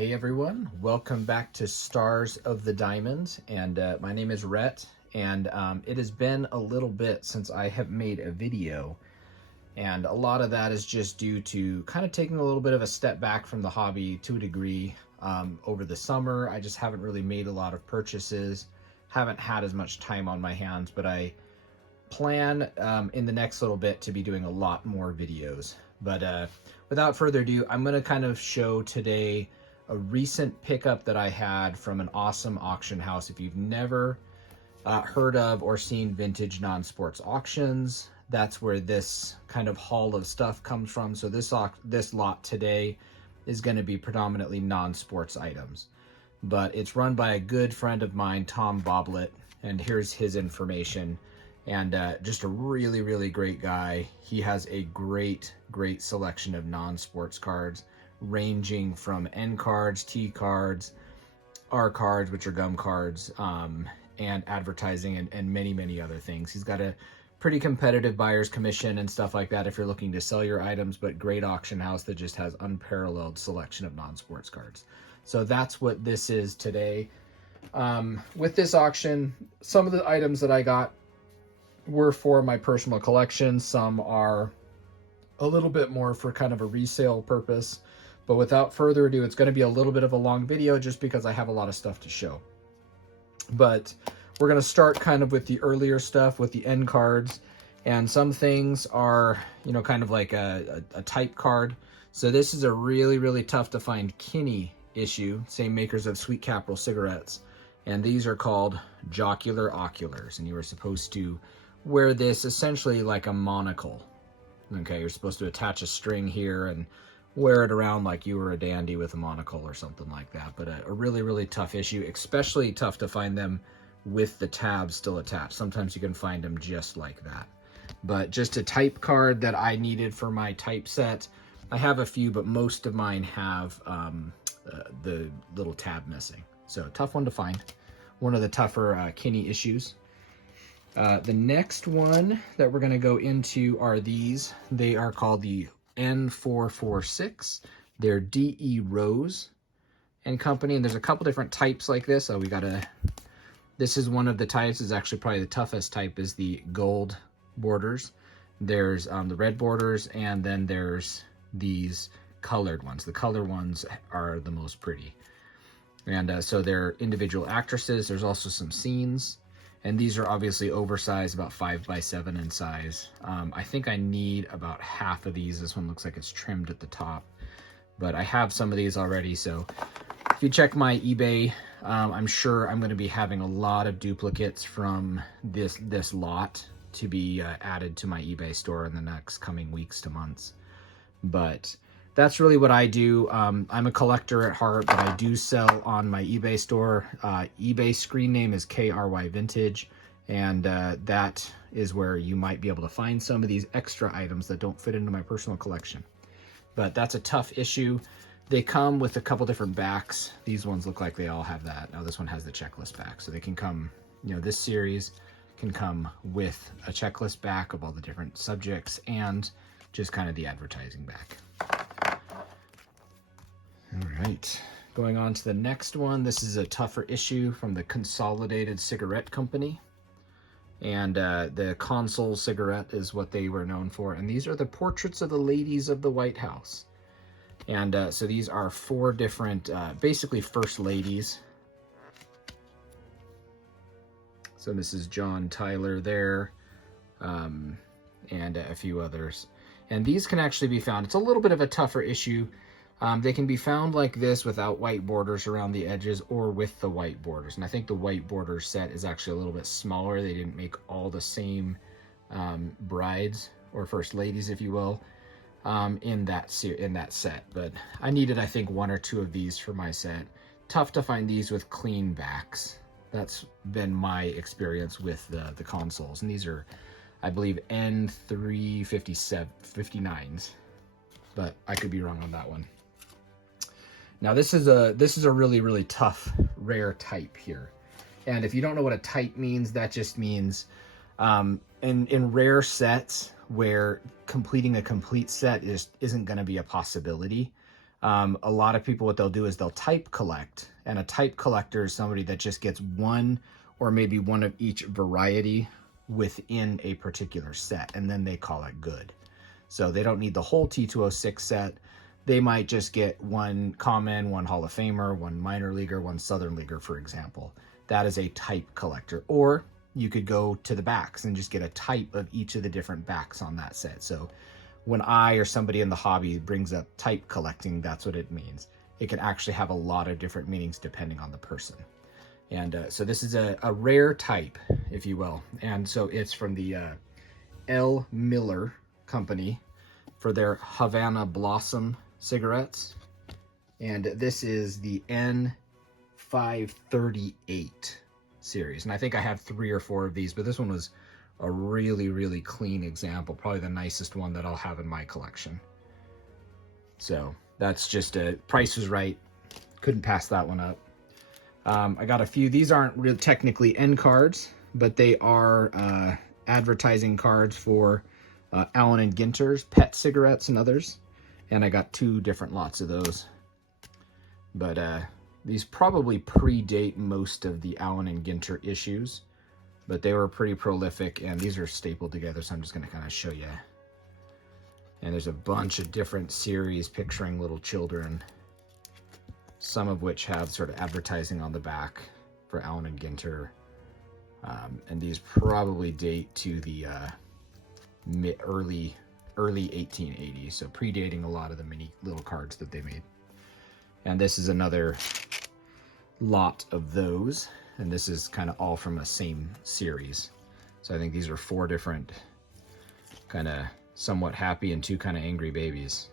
Hey everyone, welcome back to Stars of the Diamond, and my name is Rhett, and it has been a little bit since I have made a video, and a lot of that is just due to kind of taking a little bit of a step back from the hobby to a degree. Over the summer, I just haven't really made a lot of purchases, haven't had as much time on my hands, but I plan in the next little bit to be doing a lot more videos. But without further ado, I'm going to kind of show today a recent pickup that I had from an awesome auction house. If you've never heard of or seen vintage non-sports auctions, that's where this kind of haul of stuff comes from. So this lot today is going to be predominantly non-sports items, but it's run by a good friend of mine, Tom Boblet, and here's his information. And just a really, really great guy. He has a great selection of non-sports cards, ranging from N cards, T cards, R cards, which are gum cards, and advertising and many other things. He's got a pretty competitive buyer's commission and stuff like that if you're looking to sell your items, but great auction house that just has unparalleled selection of non-sports cards. So that's what this is today. With this auction, some of the items that I got were for my personal collection. Some are a little bit more for kind of a resale purpose. But without further ado, it's going to be a little bit of a long video just because I have a lot of stuff to show. But we're going to start kind of with the earlier stuff, with the end cards. And some things are, you know, kind of like a type card. So this is a really tough to find Kinney issue, same makers of Sweet Capital cigarettes. And these are called jocular oculars. And you were supposed to wear this essentially like a monocle. Okay, you're supposed to attach a string here and wear it around like you were a dandy with a monocle or something like that. But a really tough issue, especially tough to find them with the tabs still attached. Sometimes you can find them just like that. But just a type card that I needed for my type set. I have a few, but most of mine have the little tab missing. So tough one to find. One of the tougher Kinney issues. The next one that we're going to go into are these. They are called the N446. They're DE Rose and Company, and there's a couple different types like this. So this is one of the types. Is actually probably the toughest type, is the gold borders. There's the red borders, and then there's these colored ones. The color ones are the most pretty. And so they're individual actresses. There's also some scenes. And these are obviously oversized, about 5x7 in size. I think I need about half of these. This one looks like it's trimmed at the top. But I have some of these already, so if you check my eBay, I'm sure I'm going to be having a lot of duplicates from this lot to be added to my eBay store in the next coming weeks to months. But that's really what I do. I'm a collector at heart, but I do sell on my eBay store. eBay screen name is KRY Vintage, and that is where you might be able to find some of these extra items that don't fit into my personal collection. But that's a tough issue. They come with a couple different backs. These ones look like they all have that. Now this one has the checklist back, so they can come, you know, this series can come with a checklist back of all the different subjects and just kind of the advertising back. All right, going on to the next one. This is a tougher issue from the Consolidated Cigarette Company. And the Consul cigarette is what they were known for. And these are the portraits of the ladies of the White House. And so these are 4 different, basically first ladies. So Mrs. John Tyler there, and a few others. And these can actually be found. It's a little bit of a tougher issue. They can be found like this without white borders around the edges or with the white borders. And I think the white border set is actually a little bit smaller. They didn't make all the same brides or first ladies, if you will, in that set. But I needed, I think, 1 or 2 of these for my set. Tough to find these with clean backs. That's been my experience with the consoles. And these are, I believe, N359s. But I could be wrong on that one. Now this is a really tough rare type here, and if you don't know what a type means, that just means in rare sets where completing a complete set isn't going to be a possibility. A lot of people, what they'll do is they'll type collect, and a type collector is somebody that just gets one or maybe one of each variety within a particular set, and then they call it good. So they don't need the whole T206 set. They might just get one common, one Hall of Famer, one minor leaguer, one Southern leaguer, for example. That is a type collector. Or you could go to the backs and just get a type of each of the different backs on that set. So when I or somebody in the hobby brings up type collecting, that's what it means. It can actually have a lot of different meanings depending on the person. And so this is a rare type, if you will. And so it's from the L. Miller Company for their Havana Blossom cigarettes. And this is the N538 series. And I think I have 3 or 4 of these, but this one was a really, really clean example. Probably the nicest one that I'll have in my collection. So that's just price was right. Couldn't pass that one up. I got a few. These aren't real technically end cards, but they are advertising cards for Allen and Ginter's pet cigarettes and others. And I got 2 different lots of those. But these probably predate most of the Allen and Ginter issues, but they were pretty prolific, and these are stapled together, so I'm just going to kind of show you. And there's a bunch of different series picturing little children, some of which have sort of advertising on the back for Allen and Ginter. And these probably date to the early 1880s, so predating a lot of the mini little cards that they made. And this is another lot of those, and this is kind of all from a same series. So I think these are 4 different kind of somewhat happy and 2 kind of angry babies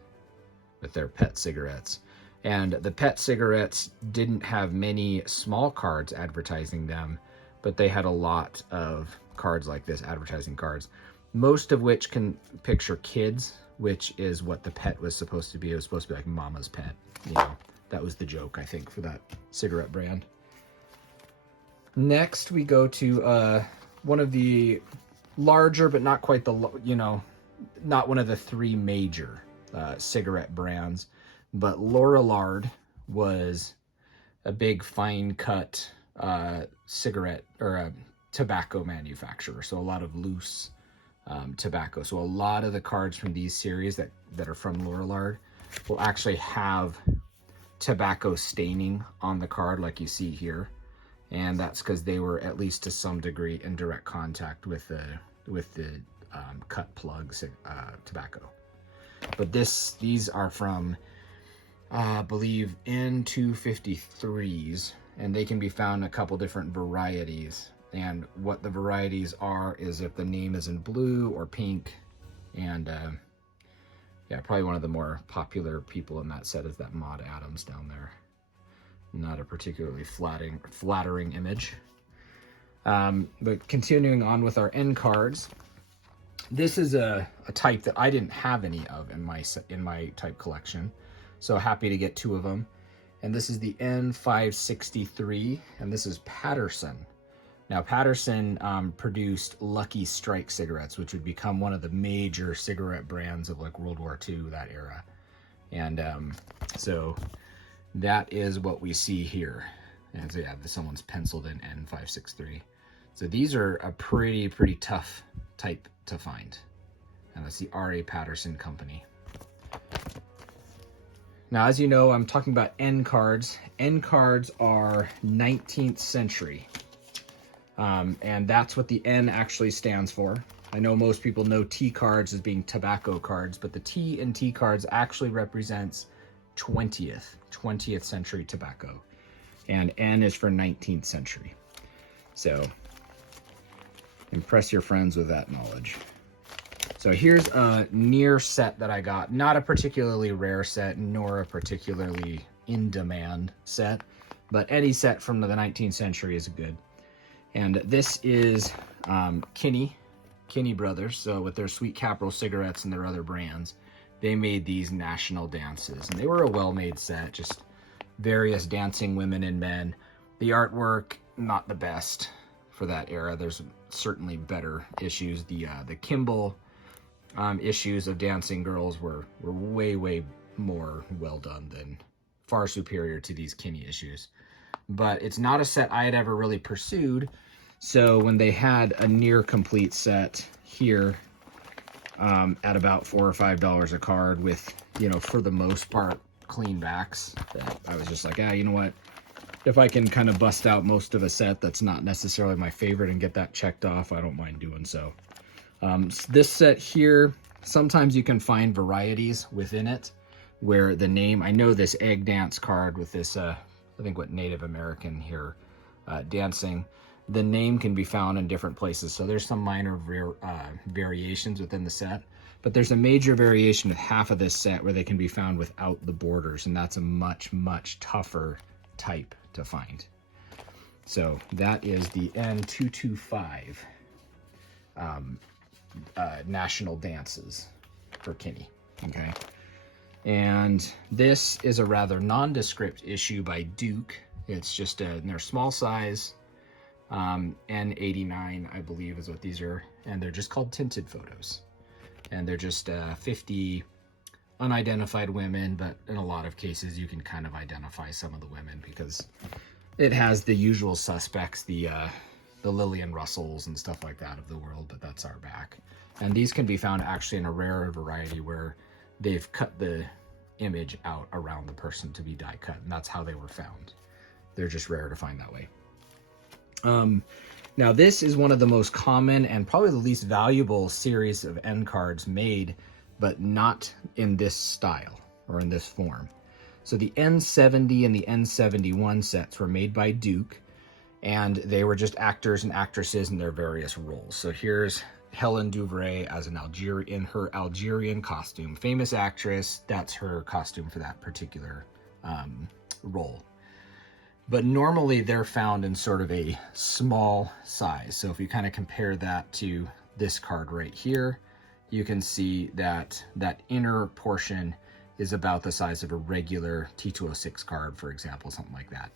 with their pet cigarettes. And the pet cigarettes didn't have many small cards advertising them, but they had a lot of cards like this, advertising cards, most of which can picture kids, which is what the pet was supposed to be. It was supposed to be like Mama's pet, you know. That was the joke, I think, for that cigarette brand. Next, we go to one of the larger, but not quite the, not one of the 3 major cigarette brands. But Lorillard was a big fine cut cigarette or tobacco manufacturer. So a lot of loose tobacco. So a lot of the cards from these series that are from Lorillard will actually have tobacco staining on the card like you see here, and that's because they were at least to some degree in direct contact with the cut plug tobacco. But these are from I believe N253s, and they can be found in a couple different varieties. And what the varieties are is if the name is in blue or pink, and yeah, probably one of the more popular people in that set is that Maud Adams down there. Not a particularly flattering image. But continuing on with our end cards, this is a type that I didn't have any of in my type collection, so happy to get 2 of them. And this is the N563, and this is Patterson. Now, Patterson produced Lucky Strike cigarettes, which would become one of the major cigarette brands of like World War II, that era. And so that is what we see here. And so yeah, someone's penciled in N563. So these are a pretty tough type to find. And that's the R.A. Patterson Company. Now, as you know, I'm talking about end cards. End cards are 19th century. And that's what the N actually stands for. I know most people know T cards as being tobacco cards, but the T in T cards actually represents 20th century tobacco. And N is for 19th century. So impress your friends with that knowledge. So here's a near set that I got. Not a particularly rare set, nor a particularly in-demand set, but any set from the 19th century is good. And this is Kinney Brothers. So with their Sweet Capital cigarettes and their other brands, they made these national dances. And they were a well-made set, just various dancing women and men. The artwork, not the best for that era. There's certainly better issues. The Kimball issues of Dancing Girls were way more well done than, far superior to these Kinney issues. But it's not a set I had ever really pursued. So when they had a near complete set here at about $4 or $5 a card with, you know, for the most part, clean backs, I was just like, you know what? If I can kind of bust out most of a set that's not necessarily my favorite and get that checked off, I don't mind doing so. This set here, sometimes you can find varieties within it where the name, I know this Egg Dance card with this, I think what Native American here dancing, the name can be found in different places. So there's some minor variations within the set, but there's a major variation of half of this set where they can be found without the borders, and that's a much, much tougher type to find. So that is the N225 National Dances for Kinney, okay? And this is a rather nondescript issue by Duke. It's just in their small size, N89, I believe is what these are, and they're just called tinted photos. And they're just 50 unidentified women, but in a lot of cases you can kind of identify some of the women because it has the usual suspects, the Lillian Russells and stuff like that of the world, but that's our back. And these can be found actually in a rarer variety where they've cut the image out around the person to be die cut, and that's how they were found. They're just rare to find that way. Now this is one of the most common and probably the least valuable series of end cards made, but not in this style or in this form. So the N70 and the N71 sets were made by Duke, and they were just actors and actresses in their various roles. So here's Helen Douvray as an in her Algerian costume. Famous actress, that's her costume for that particular role. But normally they're found in sort of a small size. So if you kind of compare that to this card right here, you can see that that inner portion is about the size of a regular T206 card, for example, something like that.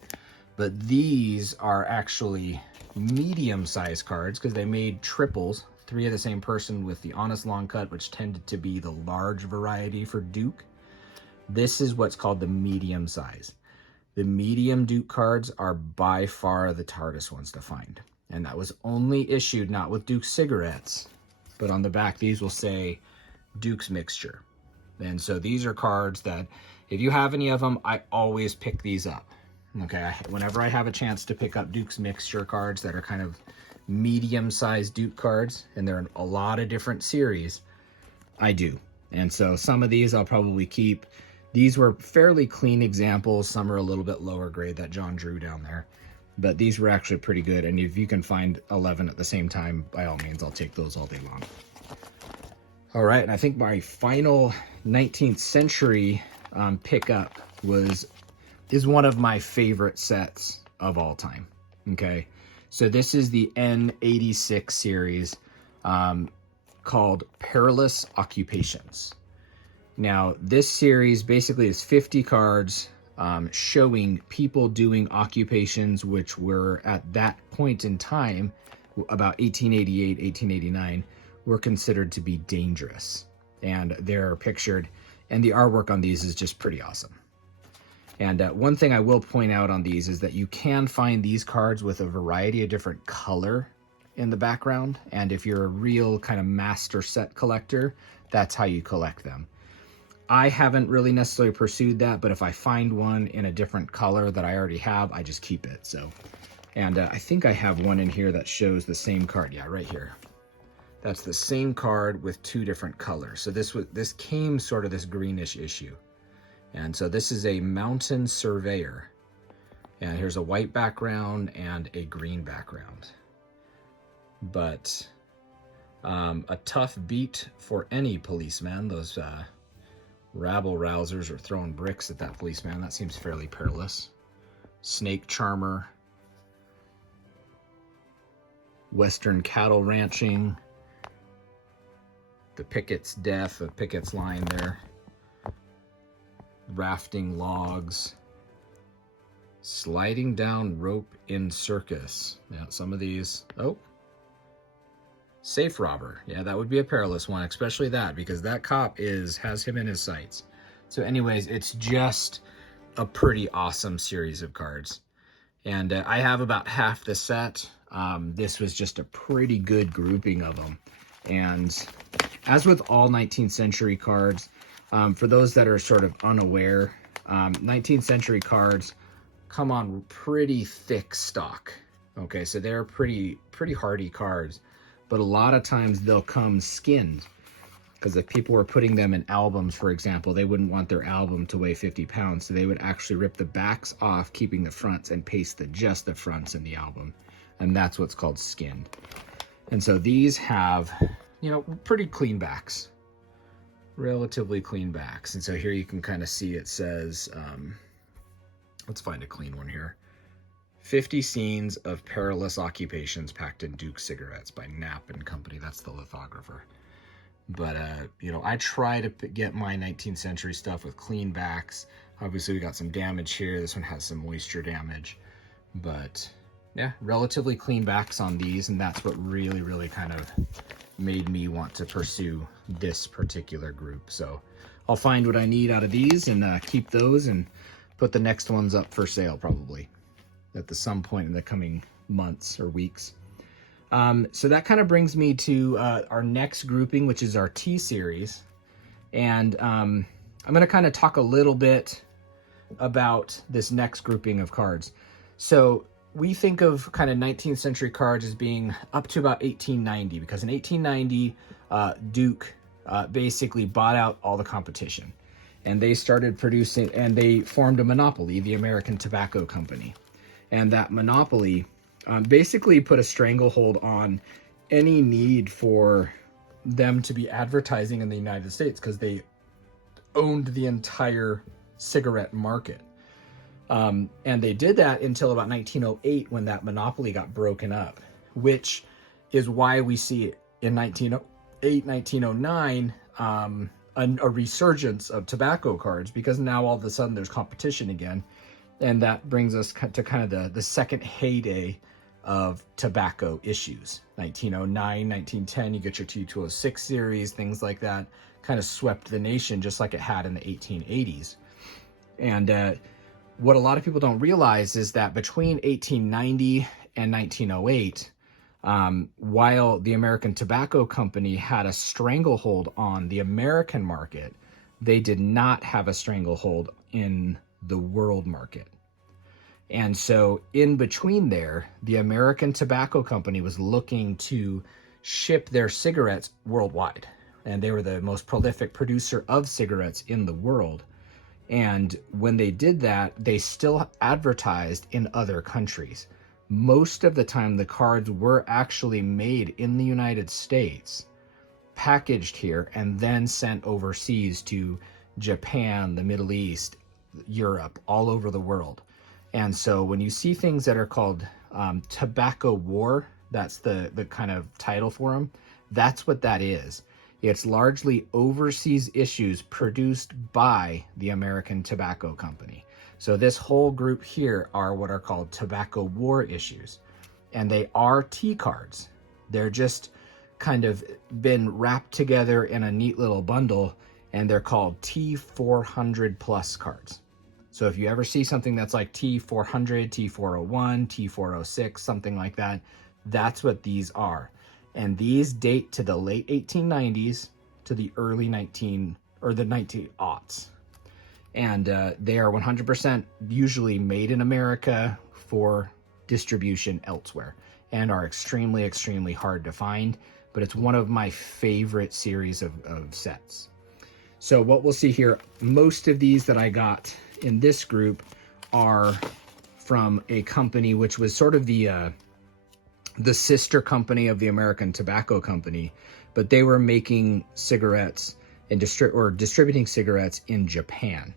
But these are actually medium-sized cards because they made triples, 3 of the same person with the honest long cut, which tended to be the large variety for Duke. This is what's called the medium size. The medium Duke cards are by far the hardest ones to find. And that was only issued not with Duke cigarettes, but on the back, these will say Duke's Mixture. And so these are cards that if you have any of them, I always pick these up. Okay, whenever I have a chance to pick up Duke's Mixture cards that are kind of medium-sized Duke cards, and they're in a lot of different series, I do. And so some of these I'll probably keep. These were fairly clean examples. Some are a little bit lower grade that John drew down there, but these were actually pretty good. And if you can find 11 at the same time, by all means, I'll take those all day long. All right, and I think my final 19th century pickup is one of my favorite sets of all time. Okay, so this is the N86 series called Perilous Occupations. Now, this series basically is 50 cards showing people doing occupations which were at that point in time, about 1888, 1889, were considered to be dangerous. And they're pictured, and the artwork on these is just pretty awesome. And one thing I will point out on these is that you can find these cards with a variety of different color in the background. And if you're a real kind of master set collector, that's how you collect them. I haven't really necessarily pursued that, but if I find one in a different color that I already have, I just keep it. So, and I think I have one in here that shows the same card. Yeah, right here. That's the same card with 2 different colors. So this came sort of this greenish issue. And so this is a Mountain Surveyor. And here's a white background and a green background. But a tough beat for any policeman. Those rabble-rousers are throwing bricks at that policeman. That seems fairly perilous. Snake Charmer. Western cattle ranching. The Pickett's death, the Pickett's line there. Rafting logs. Sliding down rope in circus. Yeah, some of these. Oh. Safe robber. Yeah, that would be a perilous one, especially that, because that cop has him in his sights. So anyways, it's just a pretty awesome series of cards. And I have about half the set. This was just a pretty good grouping of them. And as with all 19th century cards, for those that are sort of unaware, 19th century cards come on pretty thick stock. Okay, so they're pretty hardy cards, but a lot of times they'll come skinned, because if people were putting them in albums, for example, they wouldn't want their album to weigh 50 pounds, so they would actually rip the backs off, keeping the fronts, and paste just the fronts in the album, and that's what's called skinned. And so these have, you know, pretty clean backs, relatively clean backs. And so here you can kind of see it says, let's find a clean one here. 50 scenes of perilous occupations packed in Duke cigarettes by Knapp and Company. That's the lithographer. But, you know, I try to get my 19th century stuff with clean backs. Obviously, we got some damage here. This one has some moisture damage. But, yeah, relatively clean backs on these. And that's what really kind of made me want to pursue this particular group. So I'll find what I need out of these and keep those and put the next ones up for sale probably at some point in the coming months or weeks. So that kind of brings me to our next grouping, which is our T series. And I'm going to kind of talk a little bit about this next grouping of cards. So we think of kind of 19th century cards as being up to about 1890, because in 1890, Duke basically bought out all the competition. And they started producing, and they formed a monopoly, the American Tobacco Company. And that monopoly basically put a stranglehold on any need for them to be advertising in the United States, because they owned the entire cigarette market. And they did that until about 1908, when that monopoly got broken up, which is why we see in 1908, 1909, a resurgence of tobacco cards, because now all of a sudden there's competition again. And that brings us to kind of the second heyday of tobacco issues. 1909, 1910, you get your T206 series, things like that, kind of swept the nation just like it had in the 1880s. And what a lot of people don't realize is that between 1890 and 1908, while the American Tobacco Company had a stranglehold on the American market, they did not have a stranglehold in the world market. And so in between there, the American Tobacco Company was looking to ship their cigarettes worldwide. And they were the most prolific producer of cigarettes in the world. And when they did that, they still advertised in other countries. Most of the time, the cards were actually made in the United States, packaged here, and then sent overseas to Japan, the Middle East, Europe, all over the world. And so when you see things that are called tobacco war, that's the kind of title for them, that's what that is. It's largely overseas issues produced by the American Tobacco Company. So this whole group here are what are called tobacco war issues. And they are T cards. They're just kind of been wrapped together in a neat little bundle, and they're called T400 plus cards. So if you ever see something that's like T400, T401, T406, something like that, that's what these are. And these date to the late 1890s to the early 19aughts. And they are 100% usually made in America for distribution elsewhere, and are extremely, extremely hard to find. But it's one of my favorite series of sets. So what we'll see here, most of these that I got in this group are from a company which was sort of the sister company of the American Tobacco Company, but they were making cigarettes and distributing cigarettes in Japan.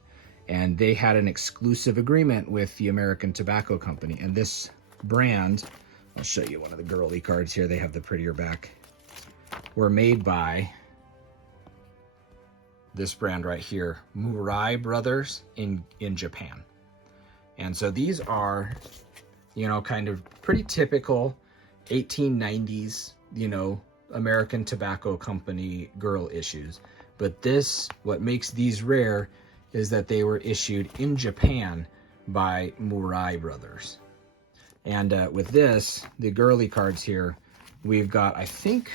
And they had an exclusive agreement with the American Tobacco Company. And this brand, I'll show you one of the girly cards here, they have the prettier back, were made by this brand right here, Murai Brothers in Japan. And so these are, you know, kind of pretty typical 1890s, you know, American Tobacco Company girl issues. But this, what makes these rare is that they were issued in Japan by Murai brothers. And with this, the girly cards here, we've got, I think,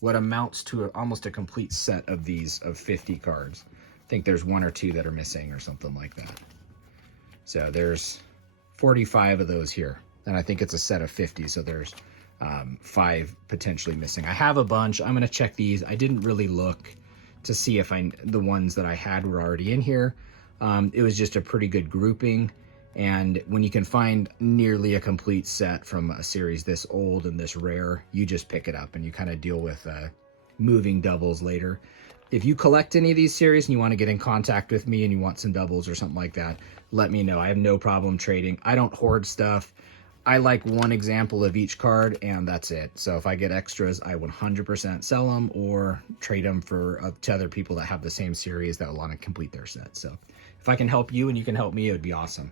what amounts to almost a complete set of these of 50 cards. I think there's 1 or 2 that are missing or something like that. So there's 45 of those here. And I think it's a set of 50, so there's 5 potentially missing. I have a bunch. I'm going to check these. I didn't really look to see if the ones that I had were already in here. It was just a pretty good grouping. And when you can find nearly a complete set from a series this old and this rare, you just pick it up and you kind of deal with moving doubles later. If you collect any of these series and you want to get in contact with me and you want some doubles or something like that, let me know. I have no problem trading. I don't hoard stuff. I like 1 example of each card and that's it. So if I get extras, I 100% sell them or trade them to other people that have the same series that want to complete their set. So if I can help you and you can help me, it would be awesome.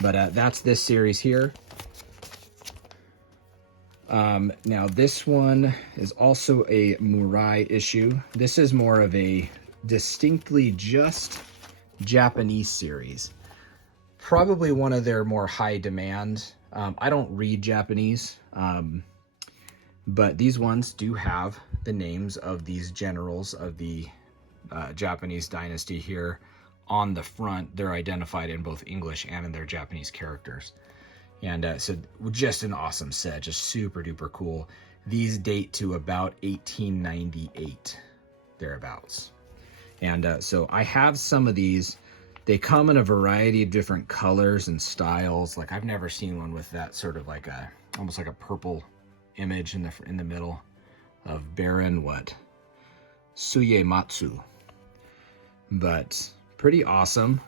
But that's this series here. Now this one is also a Murai issue. This is more of a distinctly just Japanese series. Probably one of their more high demand. I don't read Japanese, but these ones do have the names of these generals of the Japanese dynasty here. On the front, they're identified in both English and in their Japanese characters. And so just an awesome set, just super duper cool. These date to about 1898, thereabouts. And so I have some of these. They come in a variety of different colors and styles. Like I've never seen one with that sort of like almost like a purple image in the middle of Baron Suyematsu. But pretty awesome.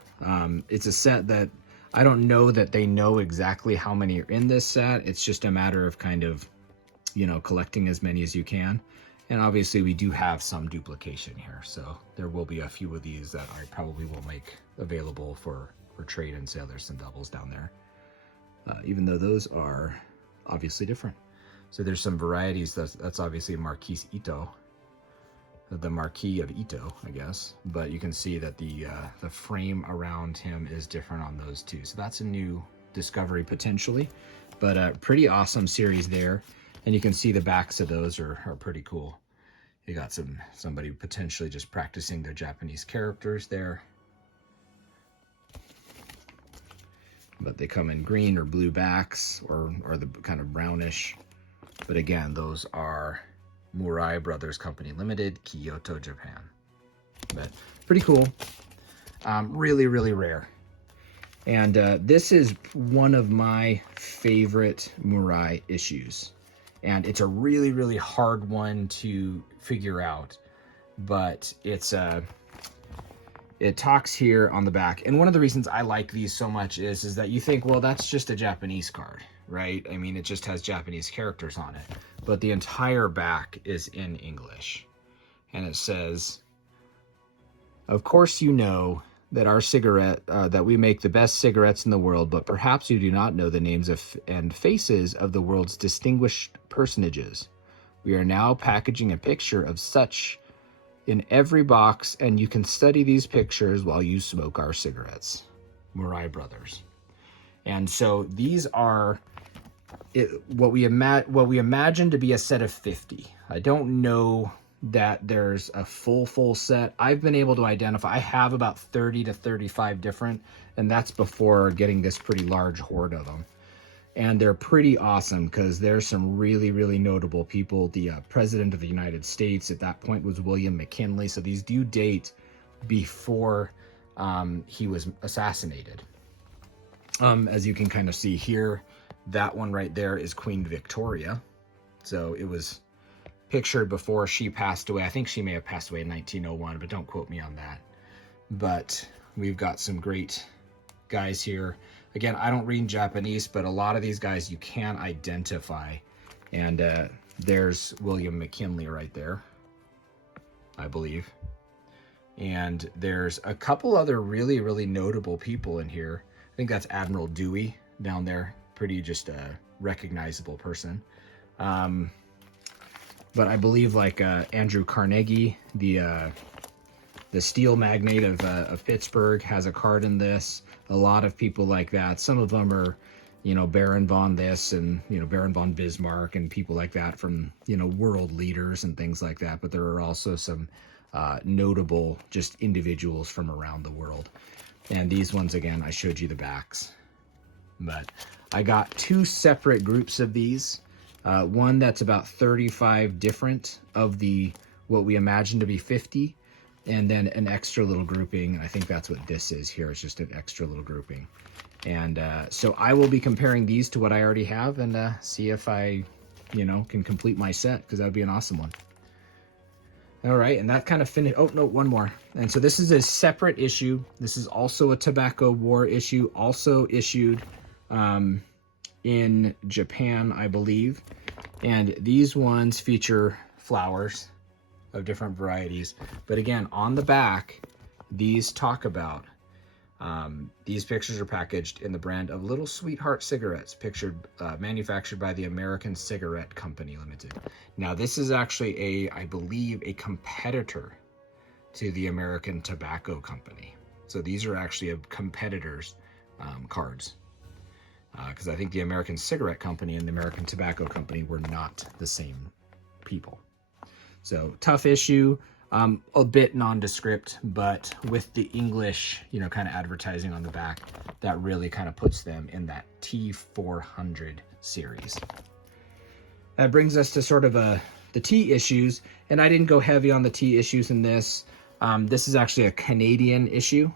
It's a set that I don't know that they know exactly how many are in this set. It's just a matter of kind of, collecting as many as you can. And obviously we do have some duplication here. So there will be a few of these that I probably will make available for trade and sale. There's some doubles down there, even though those are obviously different. So there's some varieties. That's obviously Marquis Ito. The Marquis of Ito, I guess, but you can see that the frame around him is different on those two. So that's a new discovery potentially, but a pretty awesome series there. And you can see the backs of those are pretty cool. You got somebody potentially just practicing their Japanese characters there. But they come in green or blue backs or the kind of brownish. But again, those are Murai Brothers Company Limited, Kyoto, Japan. But pretty cool. Really, really rare. And this is one of my favorite Murai issues. And it's a really, really hard one to figure out. But it talks here on the back. And one of the reasons I like these so much is that you think, well, that's just a Japanese card, right? I mean, it just has Japanese characters on it. But the entire back is in English. And it says, of course you know that our cigarette, that we make the best cigarettes in the world, but perhaps you do not know the names and faces of the world's distinguished personages. We are now packaging a picture of such in every box, and you can study these pictures while you smoke our cigarettes. Murai Brothers. And so these are what we imagine to be a set of 50. I don't know that there's a full set. I've been able to identify, I have about 30 to 35 different, and that's before getting this pretty large hoard of them. And they're pretty awesome because there's some really, really notable people. The President of the United States at that point was William McKinley. So these do date before he was assassinated. As you can kind of see here, that one right there is Queen Victoria. So it was pictured before she passed away. I think she may have passed away in 1901, but don't quote me on that. But we've got some great guys here. Again, I don't read Japanese, but a lot of these guys you can identify. And there's William McKinley right there, I believe. And there's a couple other really, really notable people in here. I think that's Admiral Dewey down there. Pretty just a recognizable person. But I believe like Andrew Carnegie, the The steel magnate of Pittsburgh has a card in this. A lot of people like that. Some of them are, you know, Baron von this and, you know, Baron von Bismarck and people like that from, you know, world leaders and things like that. But there are also some notable just individuals from around the world. And these ones, again, I showed you the backs. But I got 2 separate groups of these. One that's about 35 different of the what we imagine to be 50, and then an extra little grouping. I think that's what this is here. It's just an extra little grouping. And so I will be comparing these to what I already have and see if I, you know, can complete my set, because that would be an awesome one. All right, and that kind of finished. Oh, no, one more. And so this is a separate issue. This is also a tobacco war issue, also issued in Japan, I believe. And these ones feature flowers of different varieties. But again, on the back, these talk about, these pictures are packaged in the brand of Little Sweetheart Cigarettes, manufactured by the American Cigarette Company Limited. Now, this is actually I believe, a competitor to the American Tobacco Company. So these are actually a competitor's cards. Because I think the American Cigarette Company and the American Tobacco Company were not the same people. So tough issue, a bit nondescript, but with the English, you know, kind of advertising on the back, that really kind of puts them in that T400 series. That brings us to sort of the T issues, and I didn't go heavy on the T issues in this. This is actually a Canadian issue,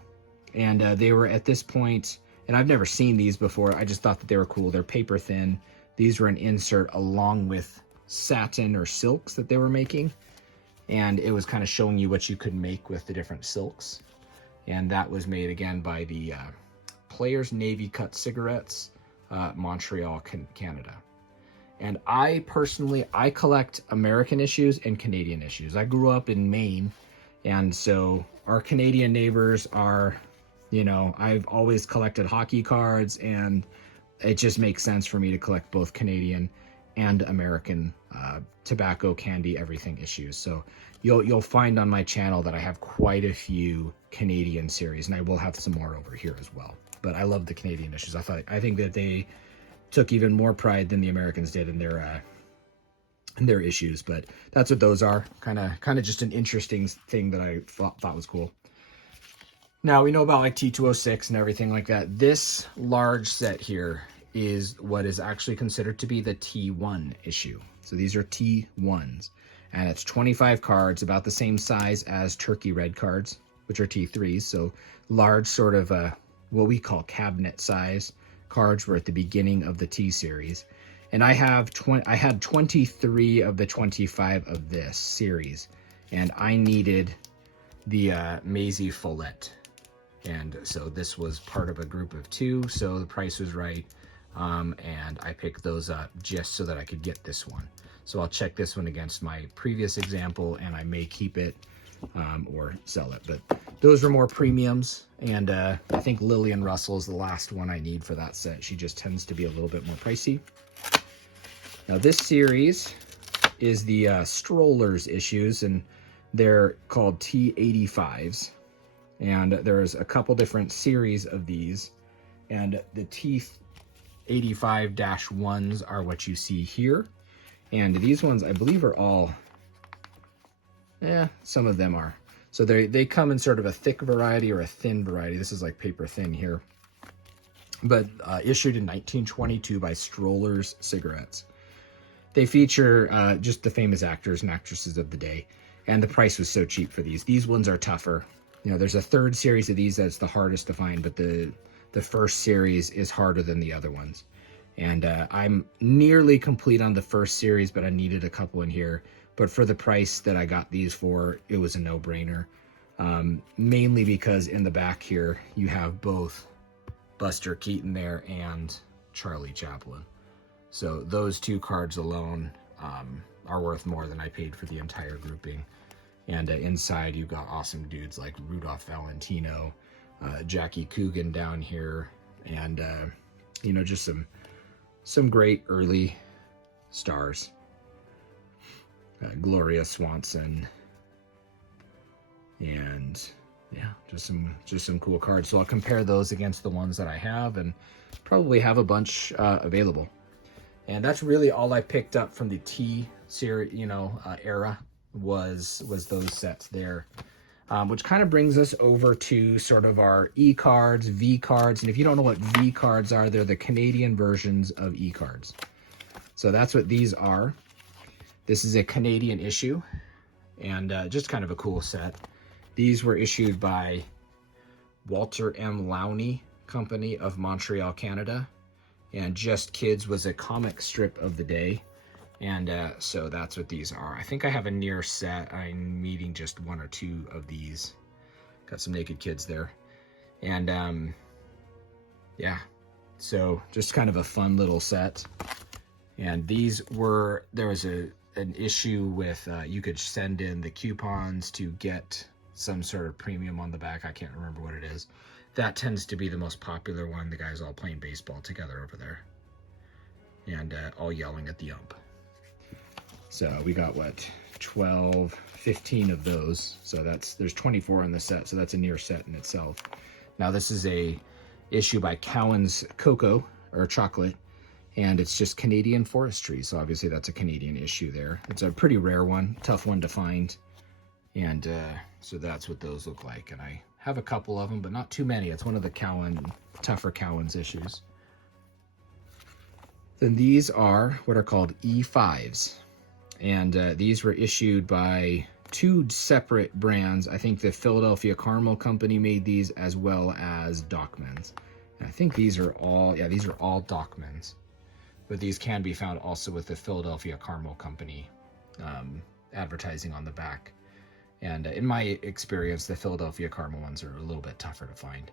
and they were at this point, and I've never seen these before. I just thought that they were cool. They're paper thin. These were an insert along with satin or silks that they were making. And it was kind of showing you what you could make with the different silks. And that was made again by the Players Navy Cut Cigarettes, Montreal, Canada. And I personally, I collect American issues and Canadian issues. I grew up in Maine. And so our Canadian neighbors are, you know, I've always collected hockey cards, and it just makes sense for me to collect both Canadian and American tobacco, candy, everything issues. So you'll find on my channel that I have quite a few Canadian series, and I will have some more over here as well. But I love the Canadian issues. I think that they took even more pride than the Americans did in their issues. But that's what those are. Kind of just an interesting thing that I thought was cool. Now we know about like T206 and everything like that. This large set here is what is actually considered to be the T1 issue. So these are T1s, and it's 25 cards, about the same size as Turkey Red cards, which are T3s. So large, sort of what we call cabinet size cards were at the beginning of the T series. And I had 23 of the 25 of this series, and I needed the Maisie Follette. And so this was part of a group of 2, so the price was right. And I picked those up just so that I could get this one. So I'll check this one against my previous example, and I may keep it or sell it. But those were more premiums, and I think Lillian Russell is the last one I need for that set. She just tends to be a little bit more pricey. Now this series is the Strollers issues, and they're called T85s. And there's a couple different series of these, and the T85-1s are what you see here. And these ones, I believe, are all, some of them are. So they come in sort of a thick variety or a thin variety. This is like paper thin here. But issued in 1922 by Strollers Cigarettes. They feature just the famous actors and actresses of the day. And the price was so cheap for these. These ones are tougher. You know, there's a third series of these that's the hardest to find, but the first series is harder than the other ones. And I'm nearly complete on the first series, but I needed a couple in here. But for the price that I got these for, it was a no-brainer. Mainly because in the back here, you have both Buster Keaton there and Charlie Chaplin. So those 2 cards alone are worth more than I paid for the entire grouping. And inside, you've got awesome dudes like Rudolph Valentino, Jackie Coogan down here, and you know, just some great early stars. Gloria Swanson, And yeah, just some cool cards. So I'll compare those against the ones that I have, and probably have a bunch available. And that's really all I picked up from the T series, era was those sets there. Which kind of brings us over to sort of our E cards, V cards. And if you don't know what V cards are, they're the Canadian versions of E cards. So that's what these are. This is a Canadian issue, and just kind of a cool set. These were issued by Walter M. Lowney Company of Montreal, Canada. And Just Kids was a comic strip of the day. And so that's what these are. I think I have a near set. I'm meeting just one or two of these. Got some naked kids there. And yeah, so just kind of a fun little set. And these were, there was an issue with, you could send in the coupons to get some sort of premium on the back. I can't remember what it is. That tends to be the most popular one. The guys all playing baseball together over there. And all yelling at the ump. So we got, what, 12, 15 of those. So there's 24 in the set, so that's a near set in itself. Now this is a issue by Cowan's Cocoa, or Chocolate, and it's just Canadian forestry. So obviously that's a Canadian issue there. It's a pretty rare one, tough one to find. And so that's what those look like. And I have a couple of them, but not too many. It's one of the tougher Cowan's issues. Then these are what are called E5s. And these were issued by two separate brands. I think the Philadelphia Caramel Company made these, as well as Dockman's. And I think these are all Dockman's. But these can be found also with the Philadelphia Caramel Company advertising on the back. And in my experience, the Philadelphia Caramel ones are a little bit tougher to find.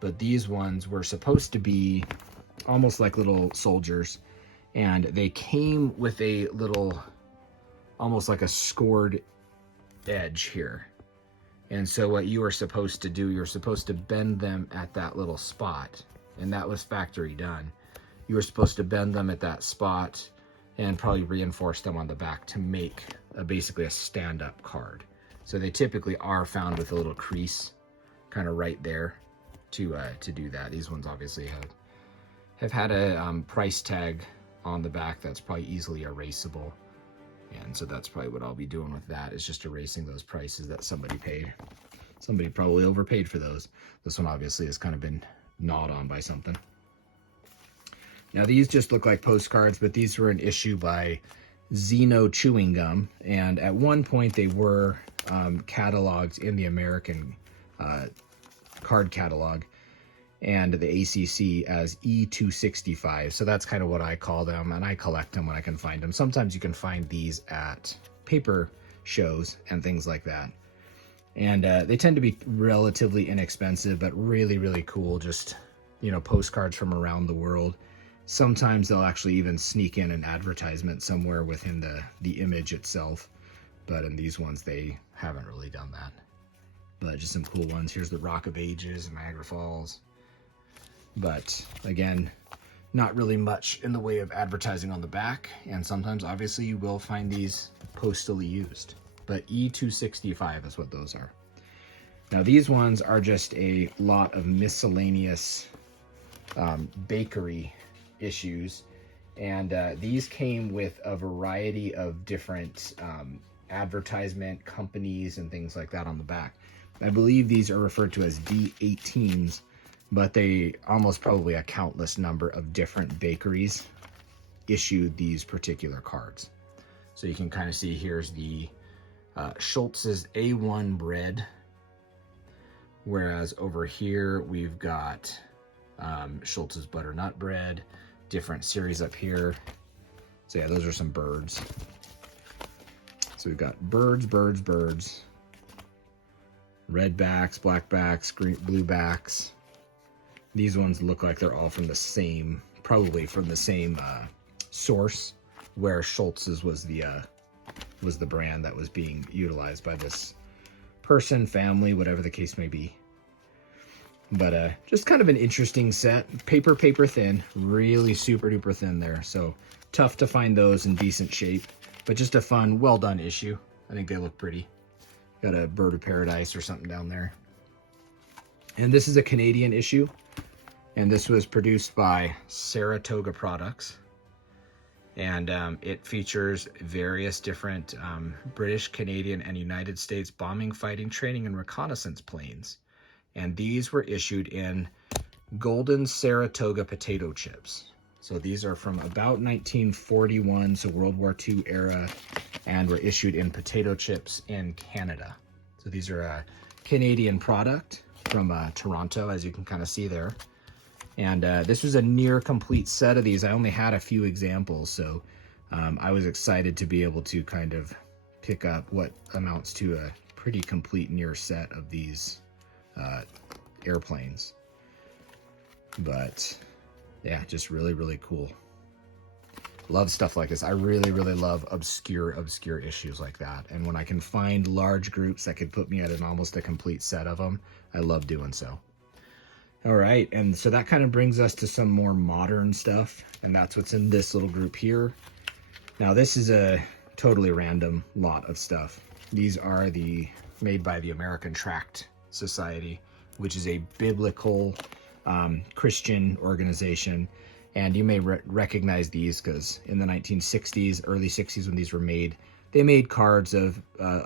But these ones were supposed to be almost like little soldiers. And they came with a little, almost like a scored edge here. And so what you were supposed to do, you're supposed to bend them at that little spot. And that was factory done. You were supposed to bend them at that spot and probably reinforce them on the back to make basically a stand-up card. So they typically are found with a little crease kind of right there to do that. These ones obviously have had a price tag on the back that's probably easily erasable. And so that's probably what I'll be doing with that, is just erasing those prices that somebody paid. Somebody probably overpaid for those. This one obviously has kind of been gnawed on by something. Now these just look like postcards, but these were an issue by Zeno Chewing Gum. And at one point they were catalogs in the American card catalog and the ACC as E265. So that's kind of what I call them, and I collect them when I can find them. Sometimes you can find these at paper shows and things like that. And they tend to be relatively inexpensive, but really, really cool. Just, postcards from around the world. Sometimes they'll actually even sneak in an advertisement somewhere within the image itself. But in these ones, they haven't really done that. But just some cool ones. Here's the Rock of Ages and Niagara Falls. But again, not really much in the way of advertising on the back. And sometimes, obviously, you will find these postally used. But E265 is what those are. Now, these ones are just a lot of miscellaneous bakery issues. And these came with a variety of different advertisement companies and things like that on the back. I believe these are referred to as D18s, but they almost probably a countless number of different bakeries issued these particular cards. So you can kind of see here's the Schultz's A1 bread, whereas over here we've got Schultz's butternut bread, different series up here. So yeah, those are some birds. So we've got birds, red backs, black backs, blue backs. These ones look like they're all from the same, probably from the same source, where Schultz's was the brand that was being utilized by this person, family, whatever the case may be. But just kind of an interesting set. Paper thin, really super duper thin there. So tough to find those in decent shape, but just a fun, well done issue. I think they look pretty. Got a bird of paradise or something down there. And this is a Canadian issue. And this was produced by Saratoga Products. And it features various different British, Canadian, and United States bombing, fighting, training, and reconnaissance planes. And these were issued in golden Saratoga potato chips. So these are from about 1941, so World War II era, and were issued in potato chips in Canada. So these are a Canadian product from Toronto, as you can kind of see there. And this was a near complete set of these. I only had a few examples, so I was excited to be able to kind of pick up what amounts to a pretty complete near set of these airplanes. But yeah, just really, really cool. Love stuff like this. I really, really love obscure issues like that. And when I can find large groups that could put me at an almost a complete set of them, I love doing so. All right, and so that kind of brings us to some more modern stuff, and that's what's in this little group here. Now, this is a totally random lot of stuff. These are made by the American Tract Society, which is a biblical Christian organization, and you may recognize these because in the 1960s, early 60s when these were made, they made cards of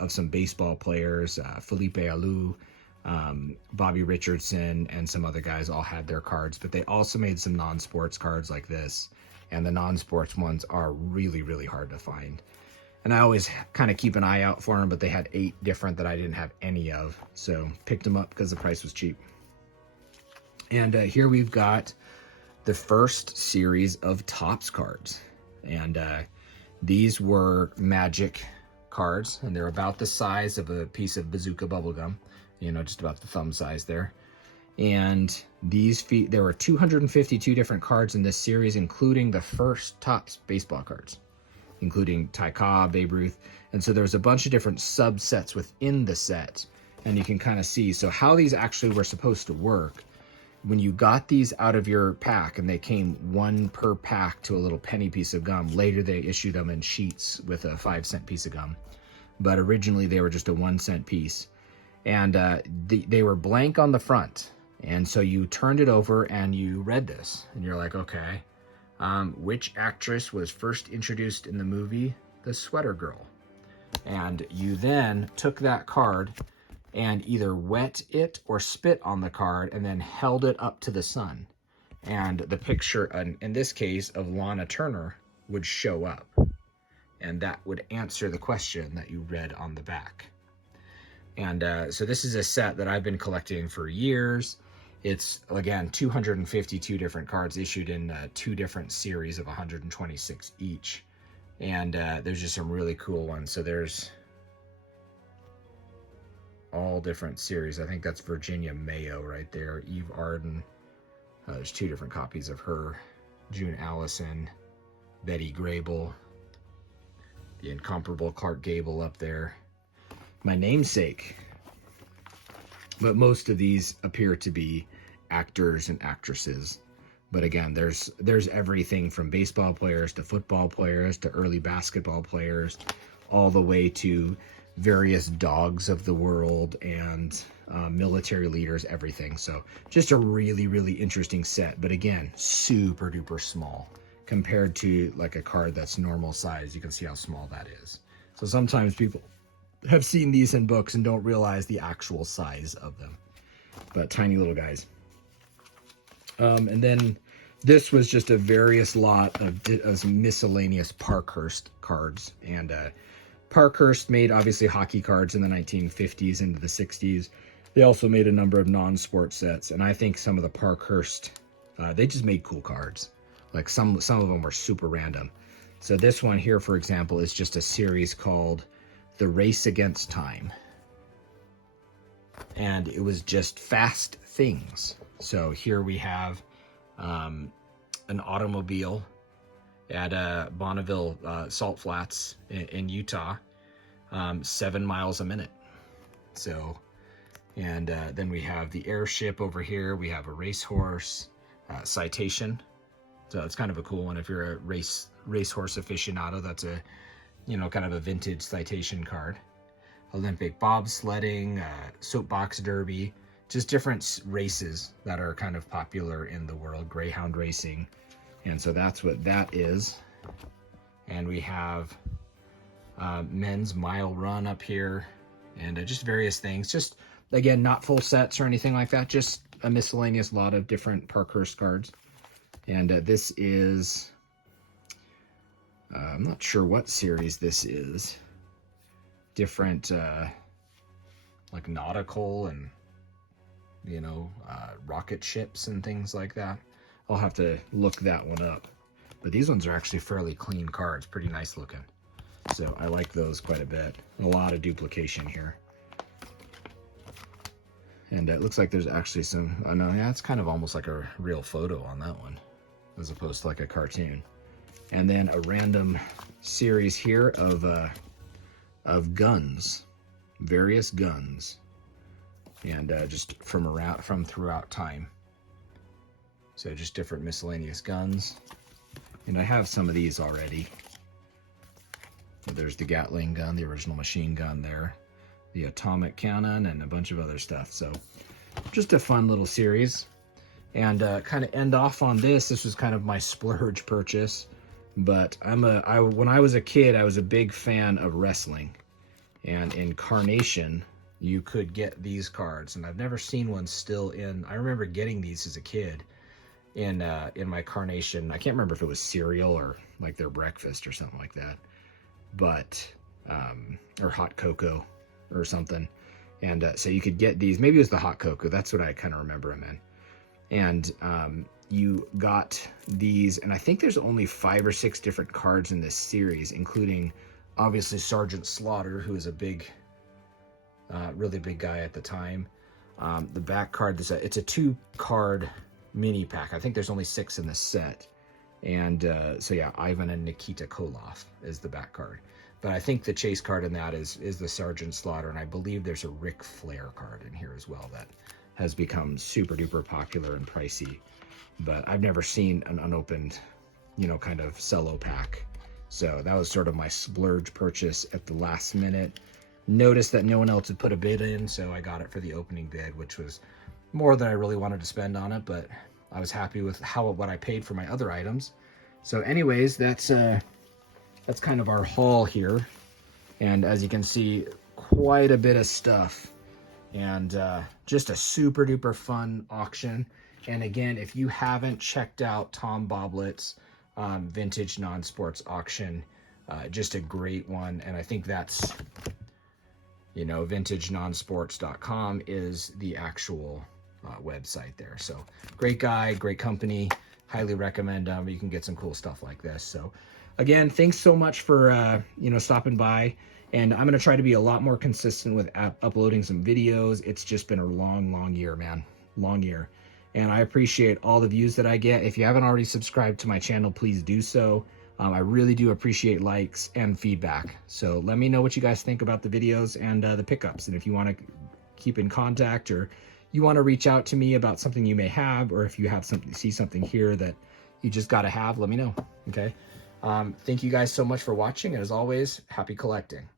some baseball players, Felipe Alou, Bobby Richardson, and some other guys all had their cards, but they also made some non-sports cards like this, and the non-sports ones are really, really hard to find. And I always kind of keep an eye out for them, but they had 8 different that I didn't have any of, so picked them up because the price was cheap. And here we've got the first series of Topps cards, and these were magic cards, and they're about the size of a piece of bazooka bubblegum. You know, just about the thumb size there. And there were 252 different cards in this series, including the first Topps baseball cards, including Ty Cobb, Babe Ruth. And so there was a bunch of different subsets within the set. And you can kind of see, so how these actually were supposed to work, when you got these out of your pack, and they came 1 per pack to a little penny piece of gum. Later they issued them in sheets with a 5-cent piece of gum. But originally they were just a 1-cent piece. And they were blank on the front, and so you turned it over and you read this, and you're like, okay, which actress was first introduced in the movie The Sweater Girl? And you then took that card and either wet it or spit on the card and then held it up to the sun, and the picture, in this case of Lana Turner, would show up, and that would answer the question that you read on the back. And so this is a set that I've been collecting for years. It's, again, 252 different cards issued in 2 different series of 126 each. And there's just some really cool ones. So there's all different series. I think that's Virginia Mayo right there. Eve Arden. There's 2 different copies of her. June Allison. Betty Grable. The incomparable Clark Gable up there. My namesake. But most of these appear to be actors and actresses. But again, there's everything from baseball players to football players to early basketball players, all the way to various dogs of the world and military leaders, everything. So just a really, really interesting set. But again, super duper small compared to like a card that's normal size. You can see how small that is. So sometimes people have seen these in books and don't realize the actual size of them, but tiny little guys. And then this was just a various lot of miscellaneous Parkhurst cards. And Parkhurst made obviously hockey cards in the 1950s into the 60s. They also made a number of non-sport sets, and I think some of the Parkhurst, they just made cool cards. Like some of them were super random. So this one here, for example, is just a series called The Race Against Time. And it was just fast things. So here we have an automobile at Bonneville Salt Flats in Utah, 7 miles a minute. So, and then we have the airship over here. We have a racehorse, citation. So it's kind of a cool one if you're a racehorse aficionado. That's a, you know, kind of a vintage citation card. Olympic bobsledding, soapbox derby, just different races that are kind of popular in the world, greyhound racing. And so that's what that is. And we have men's mile run up here, and just various things. Just, again, not full sets or anything like that, just a miscellaneous lot of different Parkhurst cards. And this is, I'm not sure what series this is. Different, like nautical and, you know, rocket ships and things like that. I'll have to look that one up. But these ones are actually fairly clean cards, pretty nice looking. So I like those quite a bit. A lot of duplication here. And it looks like there's actually some, oh no, yeah, it's kind of almost like a real photo on that one, as opposed to like a cartoon. And then a random series here of guns, various guns, and just from throughout time. So just different miscellaneous guns. And I have some of these already. So there's the Gatling gun, the original machine gun there, the atomic cannon, and a bunch of other stuff. So just a fun little series. And kind of end off on this. This was kind of my splurge purchase. But when I was a kid, I was a big fan of wrestling. And in Carnation, you could get these cards. And I've never seen one still in. I remember getting these as a kid in my Carnation. I can't remember if it was cereal or like their breakfast or something like that. But, or hot cocoa or something. And so you could get these. Maybe it was the hot cocoa. That's what I kind of remember them in. And you got these, and I think there's only 5 or 6 different cards in this series, including obviously Sergeant Slaughter, who is a big, really big guy at the time. The back card, it's a 2-card mini pack. I think there's only 6 in the set. And so yeah, Ivan and Nikita Koloff is the back card. But I think the chase card in that is the Sergeant Slaughter, and I believe there's a Ric Flair card in here as well that has become super duper popular and pricey. But I've never seen an unopened, you know, kind of cello pack. So that was sort of my splurge purchase at the last minute. Noticed that no one else had put a bid in, so I got it for the opening bid, which was more than I really wanted to spend on it, but I was happy with what I paid for my other items. So anyways, that's kind of our haul here. And as you can see, quite a bit of stuff. And just a super duper fun auction. And again, if you haven't checked out Tom Boblett's vintage non-sports auction, just a great one. And I think that's, you know, vintagenonsports.com is the actual website there. So great guy, great company, highly recommend them. You can get some cool stuff like this. So again, thanks so much for you know, stopping by. And I'm going to try to be a lot more consistent with uploading some videos. It's just been a long year, man. Long year. And I appreciate all the views that I get. If you haven't already subscribed to my channel, please do so. I really do appreciate likes and feedback. So let me know what you guys think about the videos and the pickups. And if you want to keep in contact, or you want to reach out to me about something you may have, or if you have something, see something here that you just got to have, let me know. Okay. Thank you guys so much for watching. And as always, happy collecting.